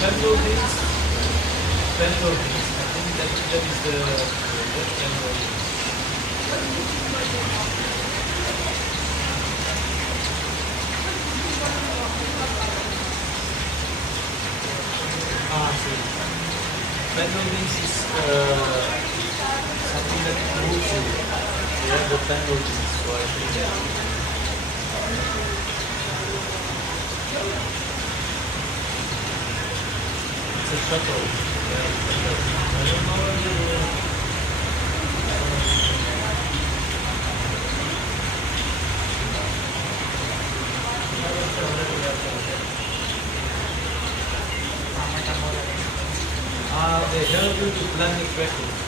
Penrose, Penrose. I think that is the that's Penrose. Ah, see. Penrose is something that moves you. They have the Penrose, so I think it's a shuttle. Yeah, it's a shuttle. I don't know. They help you to plan the trekking.